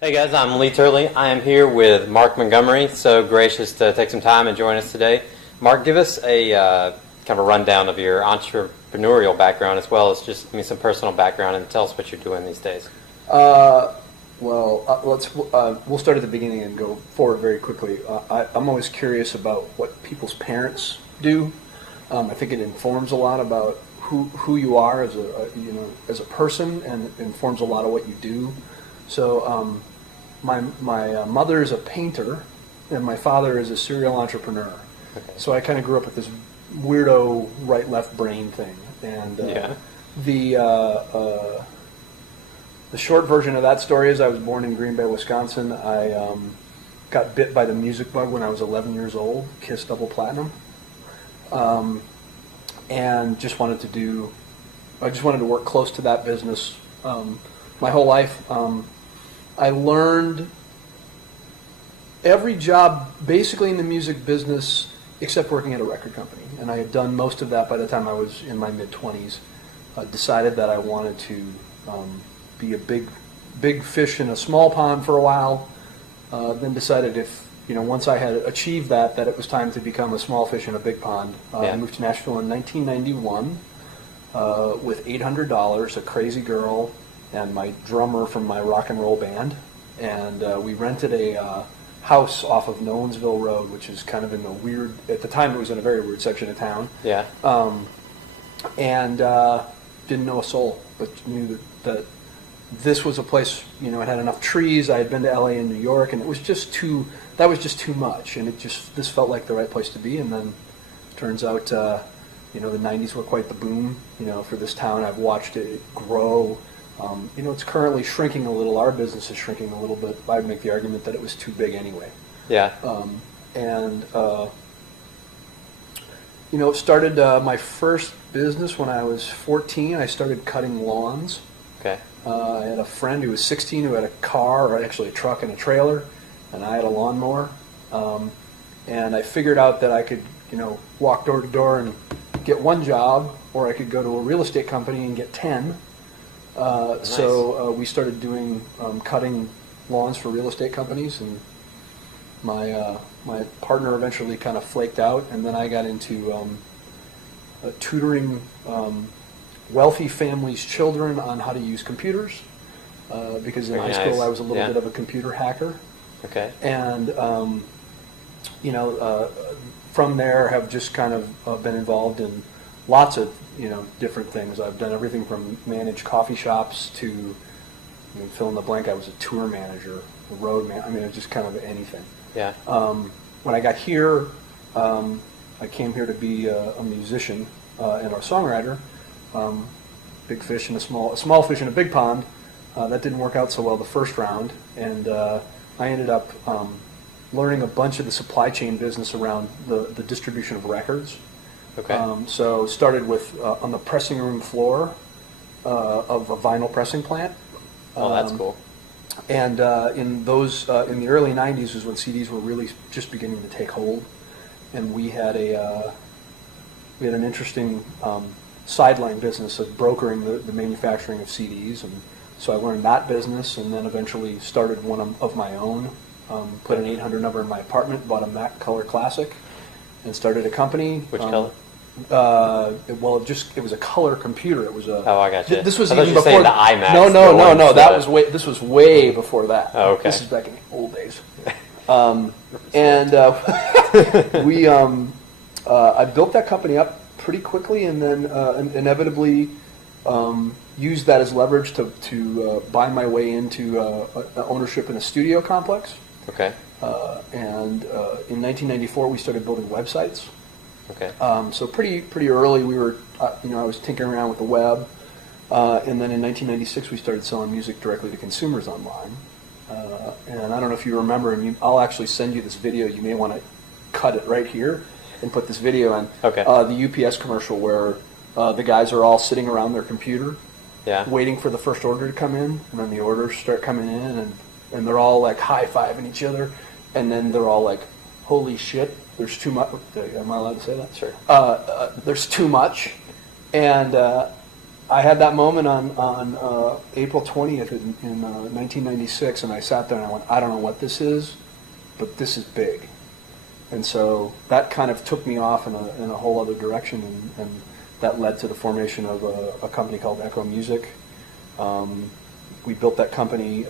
Hey guys, I'm Lee Turley. I am here with Mark Montgomery. So gracious to take some time and join us today. Mark, give us a kind of a rundown of your entrepreneurial background as well as just give me some personal background and tell us what you're doing these days. We'll start at the beginning and go forward very quickly. I'm always curious about what people's parents do. I think it informs a lot about who you are as a person, and informs a lot of what you do. So my mother is a painter, and my father is a serial entrepreneur. Okay. So I kind of grew up with this weirdo right-left brain thing, and the short version of that story is I was born in Green Bay, Wisconsin. I got bit by the music bug when I was 11 years old, Kiss double platinum, and just wanted to work close to that business my whole life. I learned every job basically in the music business except working at a record company, and I had done most of that by the time I was in my mid-20s. Decided that I wanted to be a big fish in a small pond for a while. Then decided once I had achieved that it was time to become a small fish in a big pond. I moved to Nashville in 1991 with $800, a crazy girl, and my drummer from my rock and roll band, and we rented a house off of Nolensville Road, which is kind of in the weird, at the time it was in a very weird section of town. Yeah. And didn't know a soul, but knew that this was a place, it had enough trees. I had been to LA and New York, and that was just too much, and this felt like the right place to be. And then turns out, the 90s were quite the boom, for this town. I've watched it grow. It's currently shrinking a little. Our business is shrinking a little bit. I'd make the argument that it was too big anyway. Yeah. Started my first business when I was 14. I started cutting lawns. Okay. I had a friend who was 16 who had a car, or actually a truck and a trailer, and I had a lawnmower. And I figured out that I could, walk door to door and get one job, or I could go to a real estate company and get 10. Nice. So we started doing cutting lawns for real estate companies, and my partner eventually kind of flaked out, and then I got into tutoring wealthy families' children on how to use computers, because in Very high school nice. I was a little bit of a computer hacker. Okay. And from there have just kind of been involved in lots of different things. I've done everything from manage coffee shops to fill in the blank. I was a tour manager, a road man. I mean, just kind of anything. Yeah. When I got here, I came here to be a musician and a songwriter. Big fish in a small fish in a big pond. That didn't work out so well the first round, and I ended up learning a bunch of the supply chain business around the distribution of records. Okay. So started with on the pressing room floor of a vinyl pressing plant. Oh, that's cool. And in the early '90s was when CDs were really just beginning to take hold, and we had an interesting sideline business of brokering the manufacturing of CDs, and so I learned that business, and then eventually started one of my own. Put an 800 number in my apartment, bought a Mac Color Classic, and started a company. Which color? It was a color computer. It was a. Oh, I got you. This was I thought even you were before saying the IMAX. No. This was way before that. Oh, okay. This is back in the old days. I built that company up pretty quickly, and then inevitably used that as leverage to buy my way into ownership in a studio complex. Okay. And in 1994, we started building websites. Okay. So pretty early, we were, I was tinkering around with the web, and then in 1996 we started selling music directly to consumers online. And I don't know if you remember, and I'll actually send you this video. You may want to cut it right here and put this video on. Okay. The UPS commercial where the guys are all sitting around their computer, waiting for the first order to come in, and then the orders start coming in, and they're all like high-fiving each other, and then they're all like, holy shit, there's too much. Am I allowed to say that? Sure. There's too much. And I had that moment on April 20th in 1996, and I sat there and I went, I don't know what this is, but this is big. And so that kind of took me off in a whole other direction, and that led to the formation of a company called Echo Music. We built that company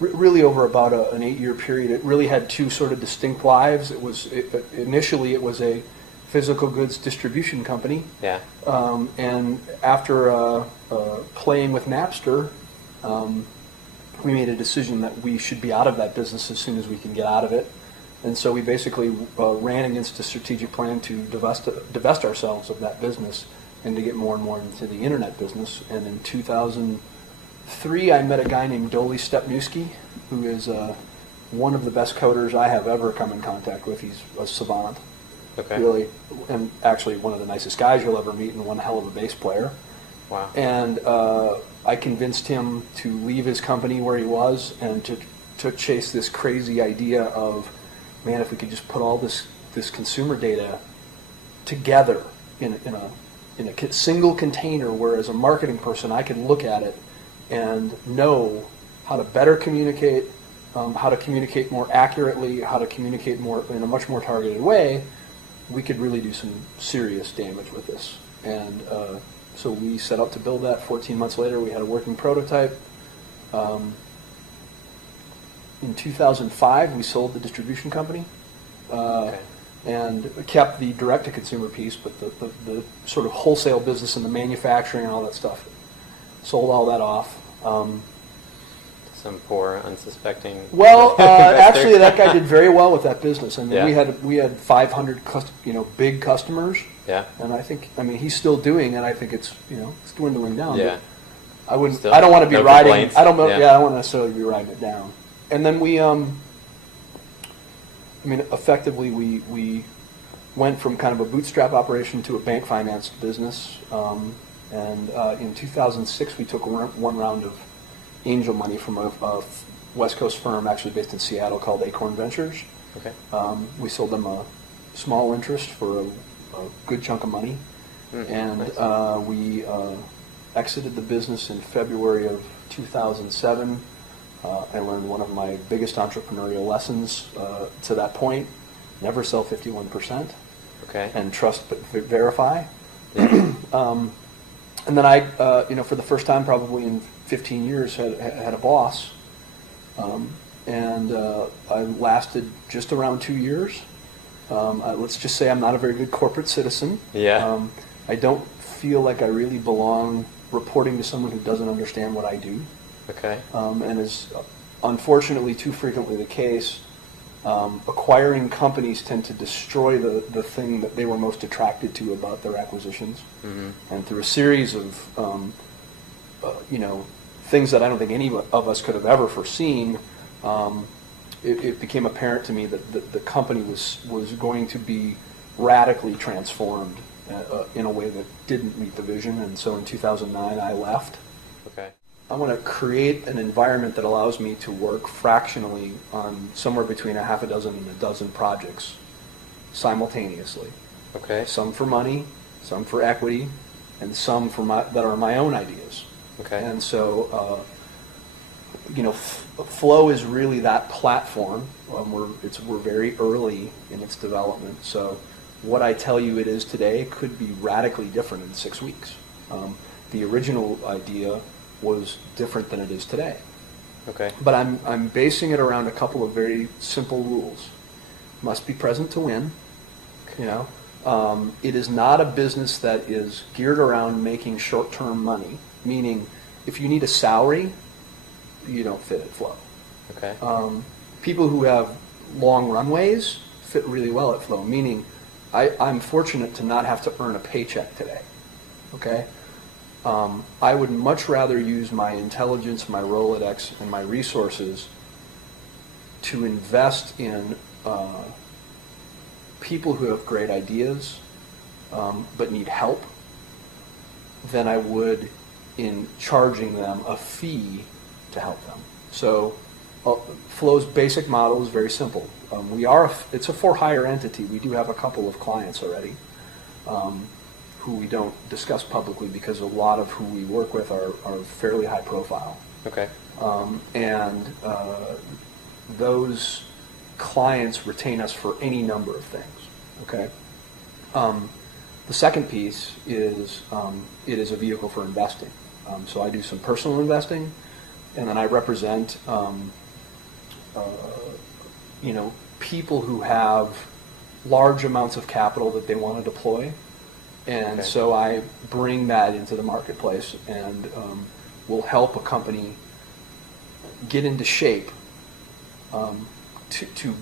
really over about an 8-year period. It really had two sort of distinct lives. Initially it was a physical goods distribution company. Yeah. And after playing with Napster, we made a decision that we should be out of that business as soon as we can get out of it. And so we basically ran against a strategic plan to divest ourselves of that business and to get more and more into the internet business. And in 2003, I met a guy named Dolly Stepniewski, who is one of the best coders I have ever come in contact with. He's a savant. Okay. Really, and actually one of the nicest guys you'll ever meet, and one hell of a bass player. Wow. And I convinced him to leave his company where he was and to chase this crazy idea of, man, if we could just put all this consumer data together in a single container, where as a marketing person I could look at it and know how to better communicate, how to communicate more accurately, how to communicate more in a much more targeted way, we could really do some serious damage with this. And so we set out to build that. 14 months later, we had a working prototype. In 2005, we sold the distribution company and kept the direct-to-consumer piece, but the sort of wholesale business and the manufacturing and all that stuff, sold all that off. Some poor, unsuspecting. Well, actually, that guy did very well with that business. I mean, Yeah. we had 500 big customers. Yeah. And he's still doing it. I think it's dwindling down. Yeah. I wouldn't. Still, I don't want to be no riding. complaints. I don't know. Yeah. Yeah. I don't want to necessarily be riding it down. And then we, effectively we went from kind of a bootstrap operation to a bank financed business. And in 2006, we took one round of angel money from a West Coast firm, actually based in Seattle, called Acorn Ventures. Okay. We sold them a small interest for a good chunk of money, and nice. We exited the business in February of 2007. I learned one of my biggest entrepreneurial lessons to that point: never sell 51%. Okay. And trust but verify. Yeah. And then I, for the first time probably in 15 years, had a boss, and I lasted just around 2 years. Let's just say I'm not a very good corporate citizen. Yeah. I don't feel like I really belong reporting to someone who doesn't understand what I do. Okay. And is unfortunately too frequently the case. Acquiring companies tend to destroy the thing that they were most attracted to about their acquisitions. Mm-hmm. And through a series of things that I don't think any of us could have ever foreseen, it became apparent to me that the company was going to be radically transformed in a way that didn't meet the vision. And so in 2009, I left. Okay. I want to create an environment that allows me to work fractionally on somewhere between a half a dozen and a dozen projects simultaneously. Okay. Some for money, some for equity, and some that are my own ideas. Okay. And so, Flow is really that platform. We're very early in its development. So what I tell you it is today could be radically different in 6 weeks. The original idea was different than it is today. Okay. But I'm basing it around a couple of very simple rules. Must be present to win. It is not a business that is geared around making short-term money. Meaning, if you need a salary, you don't fit at Flow. Okay. People who have long runways fit really well at Flow. Meaning, I'm fortunate to not have to earn a paycheck today. Okay. I would much rather use my intelligence, my Rolodex, and my resources to invest in people who have great ideas but need help than I would in charging them a fee to help them. So Flow's basic model is very simple. It's a for-hire entity. We do have a couple of clients already who we don't discuss publicly because a lot of who we work with are fairly high profile. Okay. And those clients retain us for any number of things. Okay. The second piece is it is a vehicle for investing. So I do some personal investing, and then I represent people who have large amounts of capital that they want to deploy, and Okay. so I bring that into the marketplace and will help a company get into shape to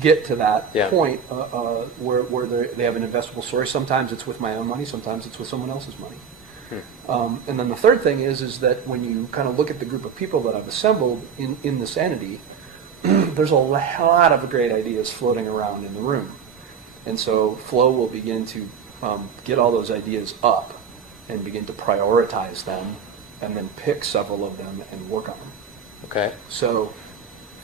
get to that Yeah. point where they have an investable story. Sometimes it's with my own money, sometimes it's with someone else's money. And then the third thing is that when you kind of look at the group of people that I've assembled in this entity, there's a lot of great ideas floating around in the room. And so Flo will begin to get all those ideas up and begin to prioritize them and then pick several of them and work on them. Okay. So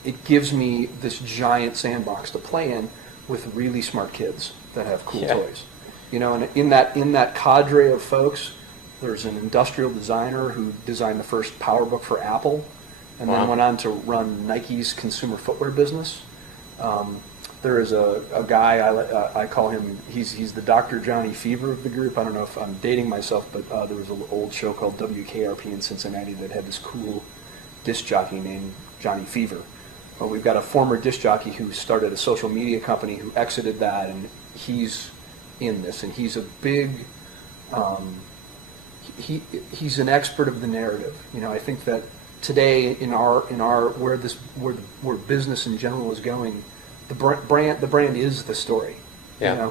it gives me this giant sandbox to play in with really smart kids that have cool Yeah. toys. And in that cadre of folks, there's an industrial designer who designed the first PowerBook for Apple, and Wow. then went on to run Nike's consumer footwear business. There is a guy, I call him, he's the Dr. Johnny Fever of the group. I don't know if I'm dating myself, but there was an old show called WKRP in Cincinnati that had this cool disc jockey named Johnny Fever. Well, we've got a former disc jockey who started a social media company who exited that, and he's in this, and he's a big, he's an expert of the narrative. I think that today in our where business in general is going, the brand is the story. Yeah.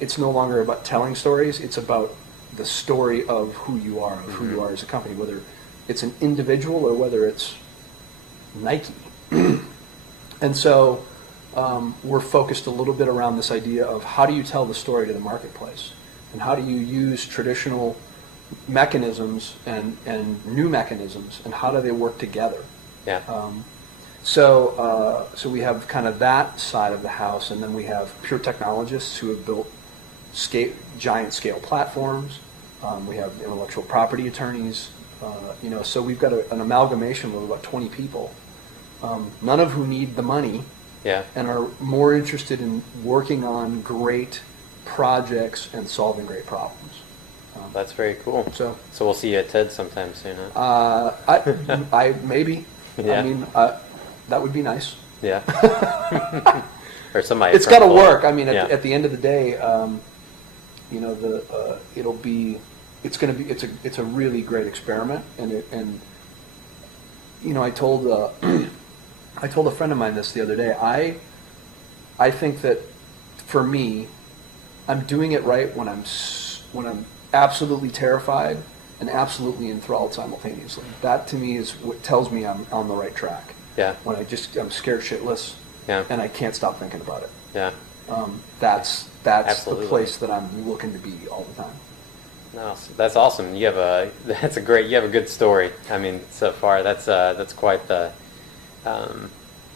It's no longer about telling stories. It's about the story of who you are, of who you are as a company, whether it's an individual or whether it's Nike. And so we're focused a little bit around this idea of how do you tell the story to the marketplace, and how do you use traditional mechanisms and new mechanisms, and how do they work together? Yeah. So we have kind of that side of the house, and then we have pure technologists who have built giant scale platforms. We have intellectual property attorneys. So we've got an amalgamation of about 20 people, none of who need the money, Yeah. and are more interested in working on great projects and solving great problems. That's very cool. So we'll see you at TED sometime soon, huh? I maybe. Yeah. I mean, that would be nice. Yeah. Or somebody. It's got to work. I mean, Yeah. at the end of the day, it's a really great experiment, and I told a friend of mine this the other day. I think that for me, I'm doing it right when I'm absolutely terrified and absolutely enthralled simultaneously. That to me is what tells me I'm on the right track. Yeah. When I'm scared shitless, Yeah. and I can't stop thinking about it. Yeah. That's Absolutely. the place that I'm looking to be all the time. No, that's awesome. You have a good story. I mean, so far that's quite the,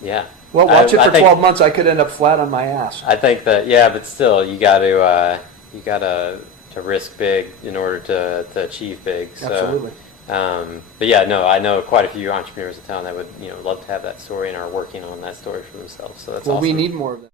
yeah. Well, watch it I for think- 12 months. I could end up flat on my ass. I think that, yeah, but still, you got to risk big in order to achieve big. So, Absolutely. But yeah, no, I know quite a few entrepreneurs in town that would love to have that story and are working on that story for themselves. So that's Well, awesome. we need more of that.